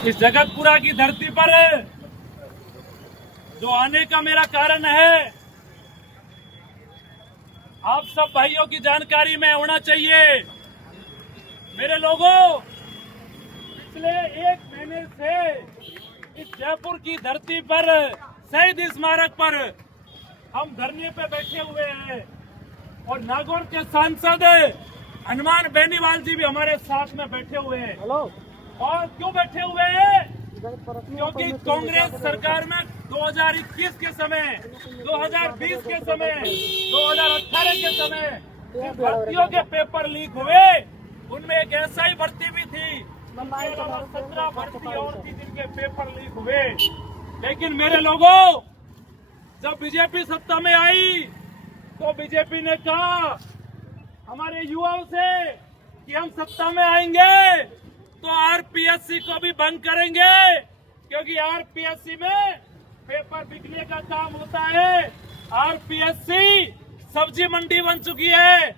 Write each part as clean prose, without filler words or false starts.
इस जगतपुरा की धरती पर जो आने का मेरा कारण है, आप सब भाइयों की जानकारी में होना चाहिए। मेरे लोगों, पिछले 1 महीने से इस जयपुर की धरती पर शहीद स्मारक पर हम धरने पे बैठे हुए हैं और नागौर के सांसद हनुमान बेनीवाल जी भी हमारे साथ में बैठे हुए हैं। और क्यों बैठे हुए हैं? क्योंकि कांग्रेस सरकार में 2021 के समय, 2020 के समय, 2018 के समय भर्तियों के पेपर लीक हुए, उनमें एक ऐसा ही भर्ती भी थी, 17 भर्ती और थी जिनके पेपर लीक हुए। लेकिन मेरे लोगों, जब बीजेपी सत्ता में आई तो बीजेपी ने कहा हमारे युवाओं से कि हम सत्ता में आएंगे तो आरपीएससी को भी बंद करेंगे, क्योंकि आरपीएससी में पेपर बिकने का काम होता है। आरपीएससी सब्जी मंडी बन चुकी है,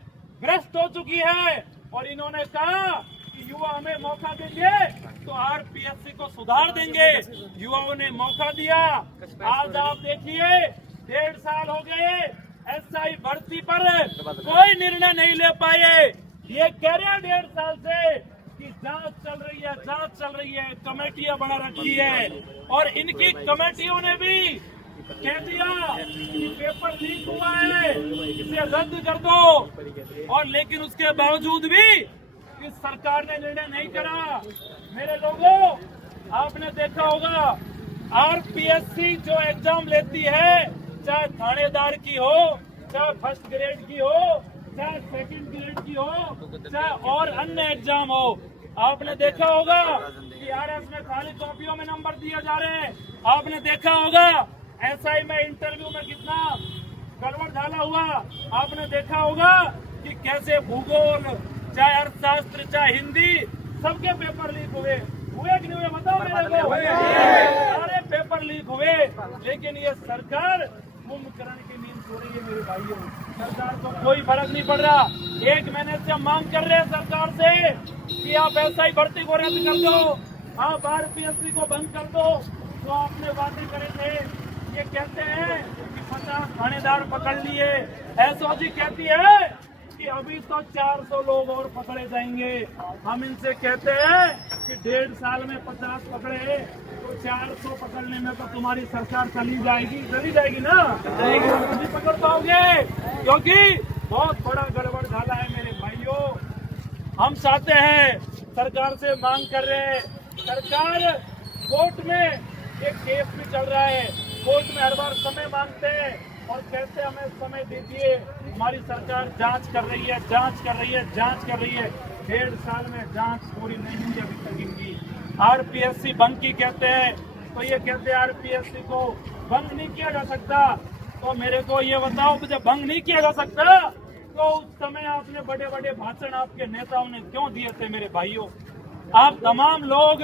भ्रष्ट हो चुकी है, और इन्होंने कहा कि युवा हमें मौका देंगे तो आरपीएससी को सुधार देंगे। युवाओं ने मौका दिया। आज आप देखिए, 1.5 साल हो गए एसआई भर्ती पर कोई निर्णय नहीं ले पाए। ये कह रहे हैं 1.5 साल से कि जांच चल रही है, जांच चल रही है, कमेटियां बना रखी है, और इनकी कमेटियों ने भी कह दिया कि पेपर लीक हुआ है, इसे रद्द कर दो। और लेकिन उसके बावजूद भी इस सरकार ने निर्णय नहीं करा। मेरे लोगों, आपने देखा होगा आरपीएससी जो एग्जाम लेती है, चाहे थानेदार की हो, चाहे फर्स्ट ग्रेड की हो, चाहे सेकंड ग्रेड की हो, चाहे और अन्य एग्जाम हो, आपने देखा होगा कि आरएस में खाली कॉपियों में नंबर दिए जा रहे हैं। आपने देखा होगा एसआई में इंटरव्यू में कितना गड़बड़ झाला हुआ। आपने देखा होगा कि कैसे भूगोल, चाहे अर्थशास्त्र, चाहे हिंदी, सबके पेपर लीक हुए कि नहीं हुए? बताओ मेरे को। सारे पेपर लीक हुए, लेकिन ये सरकार कुंभकर्ण की नींद सो रही है। मेरे भाइयों, सरकार को कोई फर्क नहीं पड़ रहा। 1 महीने से हम मांग कर रहे हैं सरकार से कि आप ऐसा ही भर्ती को रद्द कर दो, आप आरपीएससी को बंद कर दो। तो आपने वादे करे थे, ये कहते हैं कि 50 थानेदार पकड़ लिए। एसओजी कहती है कि अभी तो 400 लोग और पकड़े जाएंगे। हम इनसे कहते हैं कि 1.5 साल में 50 पकड़े तो 400 पकड़ने में तो तुम्हारी सरकार चली जाएगी ना? नहीं पकड़ पाओगे, क्योंकि बहुत बड़ा गड़बड़ झाला है। मेरे भाइयों, हम चाहते हैं, सरकार से मांग कर रहे हैं, सरकार कोर्ट में एक केस भी चल रहा है, कोर्ट में हर बार समय मांगते हैं और कहते हमें समय दीजिए। हमारी सरकार जांच कर रही है, जांच कर रही है, जांच कर रही है। 1.5 साल में जांच पूरी नहीं हुई अभी तक इनकी। आरपीएससी बंद की कहते हैं, तो ये कहते हैं आरपीएससी को बंद नहीं किया जा सकता। तो मेरे को ये बताओ, जब बंद नहीं किया जा सकता तो उस समय आपने बड़े बड़े भाषण आपके नेताओं ने क्यों दिए थे? मेरे भाइयों, आप तमाम लोग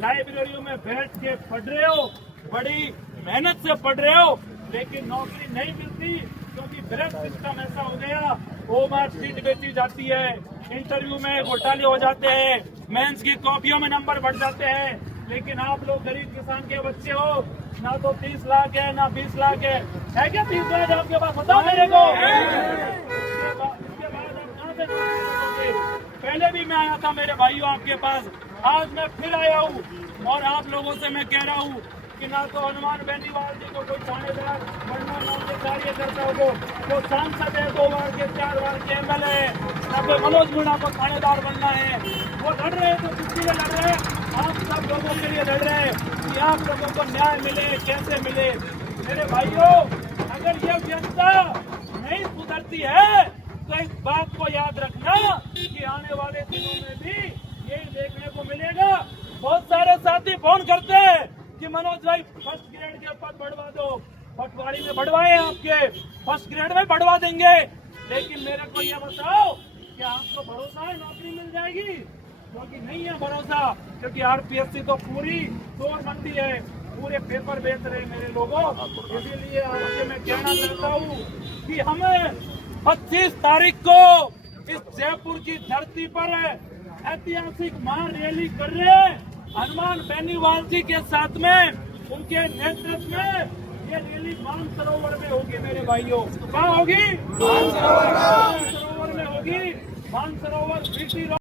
लाइब्रेरियों में बैठ के पढ़ रहे हो, बड़ी मेहनत से पढ़ रहे हो, लेकिन नौकरी नहीं मिलती, क्योंकि ब्रेक सिस्टम ऐसा हो गया। ओवर सीट बेची जाती है, इंटरव्यू में घोटाले हो जाते हैं, मेंस की कॉपियों में नंबर बढ़ जाते हैं। लेकिन आप लोग गरीब किसान के बच्चे हो, ना तो 30 लाख है, ना 20 लाख है क्या 30 लाख आपके पास? बताओ मेरे को। इसके बाद आप कहाँ से नौकरी? पहले भी मैं आया था मेरे भाइयों आपके पास, आज मैं फिर आया हूँ, और आप लोगों से मैं कह रहा हूँ कि ना तो हनुमान बेनीवाल जी को कोई थानेदार बनना, ना उनके कार्यकर्ता को जो सांसद है, 2 बार के 4 बार के एमएलए है, ना कोई मनोज मीणा को थानेदार बनना है। वो लड़ रहे हैं तो किसके लिए लड़ रहे हैं? आप सब लोगों के लिए लड़ रहे हैं कि आप लोगों को न्याय मिले, कैसे मिले। मेरे भाइयों, अगर ये जनता नहीं सुधरती है तो इस बात को याद रखना कि आने वाले दिनों में भी यही देखने को मिलेगा। बहुत सारे साथी फोन करते हैं कि मनोज भाई फर्स्ट ग्रेड के पद बढ़वा दो। पटवारी में बढ़वाए, आपके फर्स्ट ग्रेड में बढ़वा देंगे। लेकिन मेरे को ये बताओ कि आपको भरोसा है नौकरी मिल जाएगी? क्योंकि नहीं है भरोसा, क्योंकि आरपीएससी तो पूरी चोर मंडी है, पूरे पेपर बेच रहे हैं मेरे लोगों। इसीलिए आपसे मैं कहना चाहता हूँ कि हम 25 तारीख को इस जयपुर की धरती पर ऐतिहासिक महारैली कर रहे हैं हनुमान बेनीवाल जी के साथ में, उनके नेतृत्व में ये रैली मानसरोवर में होगी मेरे भाइयों। कहाँ होगी? मानसरोवर में होगी। मानसरोवर